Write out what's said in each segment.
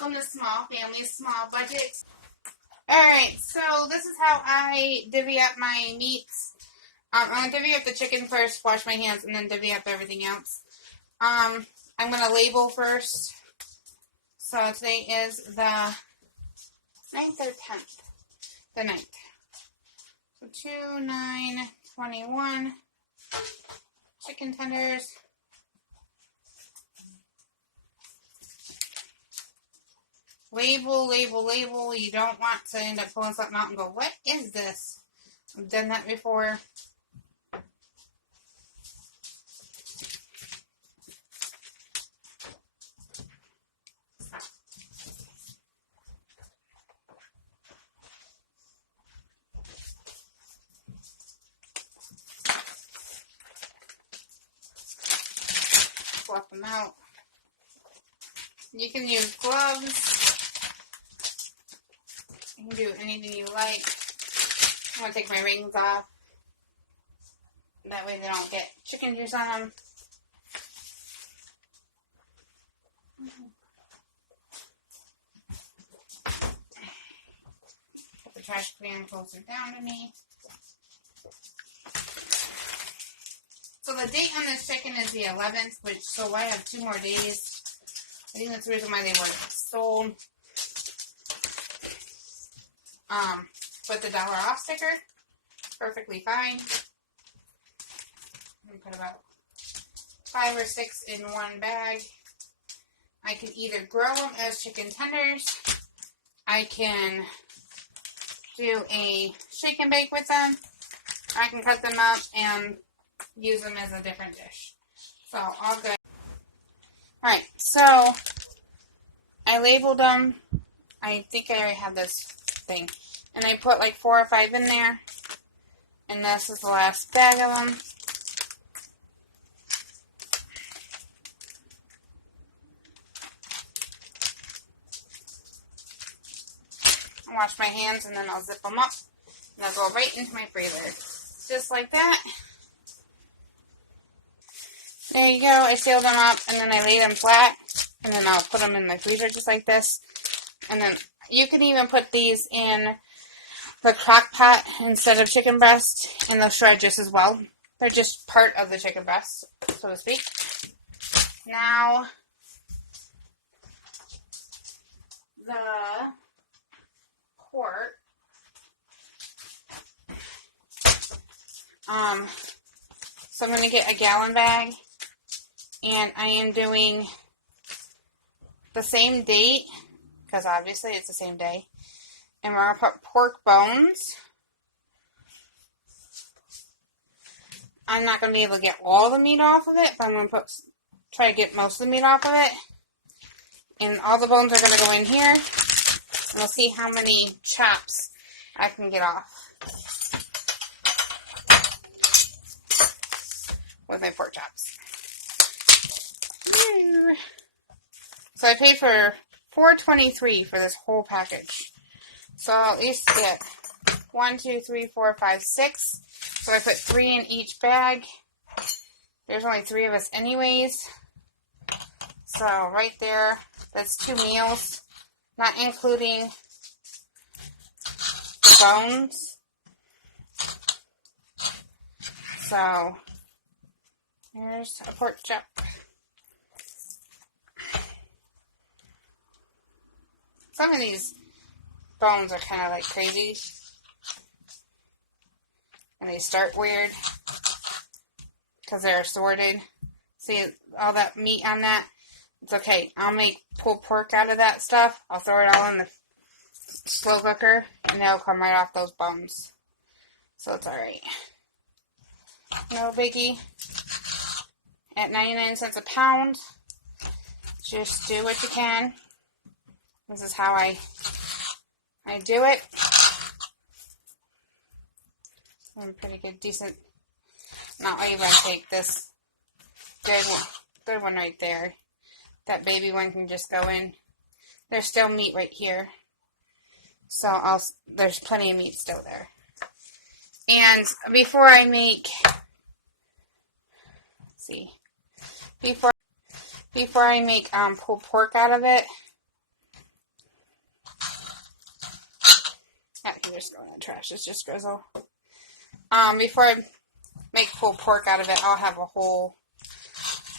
welcome to Small Family, Small Budget. Alright, so this is how I divvy up my meats. I'm going to divvy up the chicken first, wash my hands, and then divvy up everything else. I'm going to label first. So today is the 9th or 10th? The 9th. So 2, 9, 21 chicken tenders. Label, label, label. You don't want to end up pulling something out and go, what is this? I've done that before. Fluff them out. You can use gloves. You can do anything you like. I'm going to take my rings off. That way they don't get chicken juice on them. Put the trash can closer down to me. So the date on this chicken is the 11th, so I have 2 more days. I think that's the reason why they were sold. Put the $1 off sticker, perfectly fine. I'm put about 5 or 6 in one bag. I can either grill them as chicken tenders. I can do a shake and bake with them. I can cut them up and use them as a different dish. So, all good. Alright, so I labeled them. I think I already have this thing. And I put like 4 or 5 in there. And this is the last bag of them. I'll wash my hands and then I'll zip them up. And they'll go right into my freezer. Just like that. There you go. I sealed them up and then I lay them flat. And then I'll put them in the freezer just like this. And then you can even put these in the crock pot instead of chicken breast, and they'll shred just as well. They're just part of the chicken breast, so to speak. Now, the pork. So I'm going to get a gallon bag, and I am doing the same date, because obviously it's the same day. And we're going to put pork bones. I'm not going to be able to get all the meat off of it, but I'm going to try to get most of the meat off of it. And all the bones are going to go in here. And we'll see how many chops I can get off with my pork chops. So I paid for $4.23 for this whole package. So I'll at least get 1, 2, 3, 4, 5, 6. So I put 3 in each bag. There's only 3 of us anyways. So right there, that's 2 meals, not including the bones. So here's a pork chop. Some of these bones are kind of like crazy. And they start weird. Because they're sorted. See all that meat on that? It's okay. I'll make pulled pork out of that stuff. I'll throw it all in the slow cooker. And it'll come right off those bones. So it's alright. No biggie. At 99 cents a pound. Just do what you can. This is how I do it. I'm pretty good, decent. Now I even take this good one right there. That baby one can just go in. There's still meat right here. So there's plenty of meat still there. And before I make, before I make pulled pork out of it, I can just go in the trash. It's just grizzle. Before I make pulled pork out of it, I'll have a whole.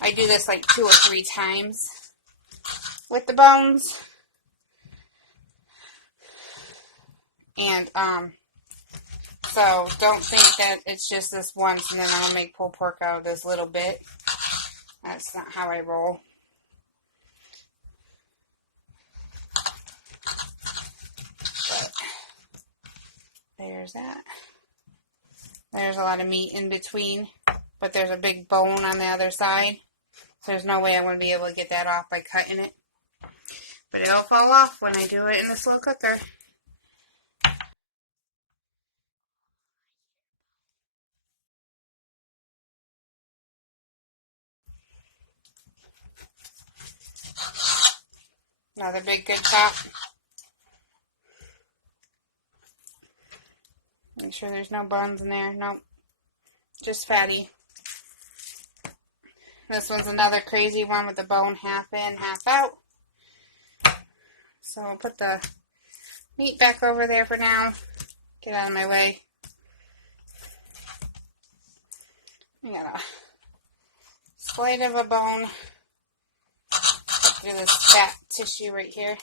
I do this like 2 or 3 times with the bones. And, so don't think that it's just this once and then I'll make pulled pork out of this little bit. That's not how I roll. But there's that. There's a lot of meat in between, but there's a big bone on the other side. So there's no way I'm going to be able to get that off by cutting it. But it'll fall off when I do it in the slow cooker. Another big good chop. Make sure there's no bones in there. Nope. Just fatty. This one's another crazy one with the bone half in, half out. So I'll put the meat back over there for now. Get out of my way. I got a slide of a bone through this fat tissue right here.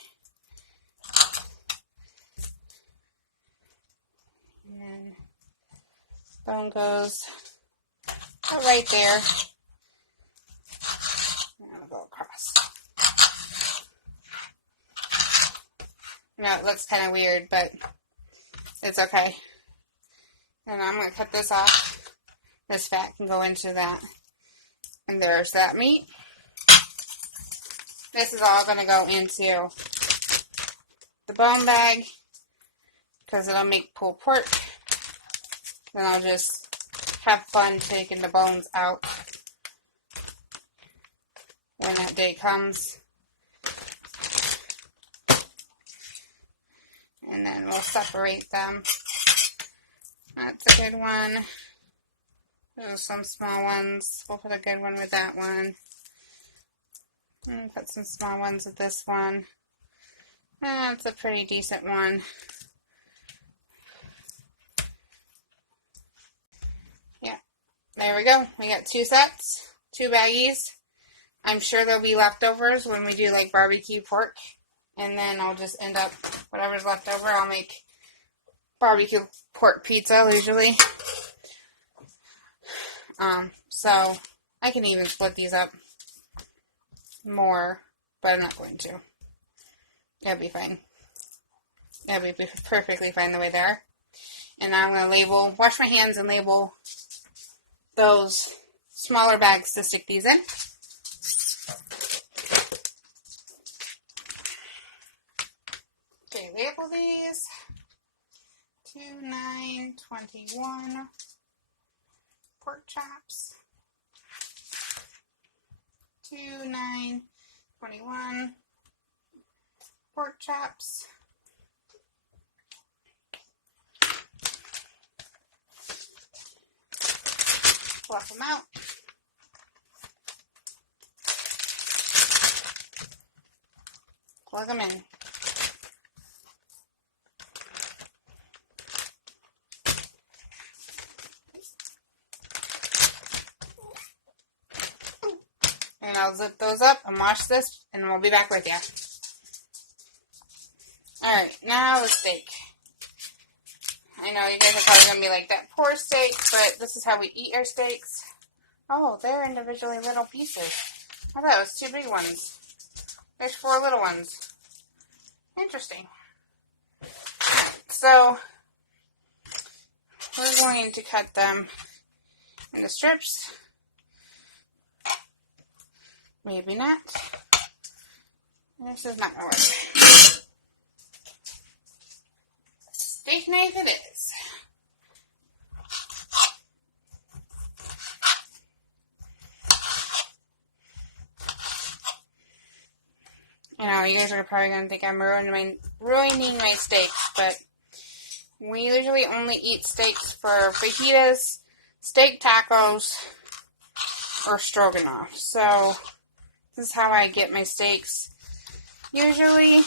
And then bone goes right there. And I'm going to go across. No, it looks kind of weird, but it's okay. And I'm going to cut this off. This fat can go into that. And there's that meat. This is all going to go into the bone bag because it'll make pulled pork. Then I'll just have fun taking the bones out when that day comes. And then we'll separate them. That's a good one. There's some small ones. We'll put a good one with that one. And put some small ones with this one. That's a pretty decent one. Yeah, there we go. We got 2 sets, 2 baggies. I'm sure there'll be leftovers when we do like barbecue pork. And then I'll just end up, whatever's left over, I'll make barbecue pork pizza usually. So I can even split these up more, but I'm not going to. It'll be fine. It'll be perfectly fine the way they are. And now I'm going to label, wash my hands and label those smaller bags to stick these in. Okay, label these. 2/9/21 pork chops. 2/9/21 pork chops. Fluff them out. Plug them in. And I'll zip those up and wash this, and we'll be back with you. Alright, now the steak. I know you guys are probably going to be like, that poor steak, but this is how we eat our steaks. Oh, they're individually little pieces. I thought it was 2 big ones. There's 4 little ones. Interesting. So, we're going to cut them into strips. Maybe not. This is not going to work. Steak knife it is. I know, you guys are probably going to think I'm ruining my steaks, but we usually only eat steaks for fajitas, steak tacos, or stroganoff. So, this is how I get my steaks usually.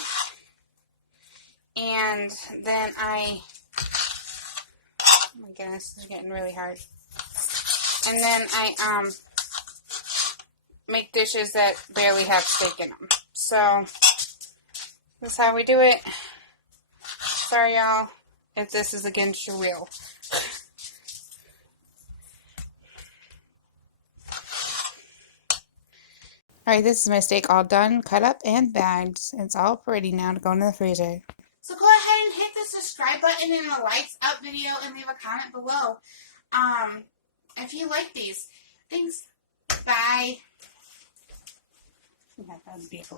And then oh my goodness, this is getting really hard. And then I make dishes that barely have steak in them. So that's how we do it. Sorry, y'all, if this is against your will. Alright, this is my steak all done, cut up, and bagged. It's all pretty now to go in the freezer. So go ahead and hit the subscribe button and the lights up video and leave a comment below. If you like these. Thanks. Bye. That was beautiful.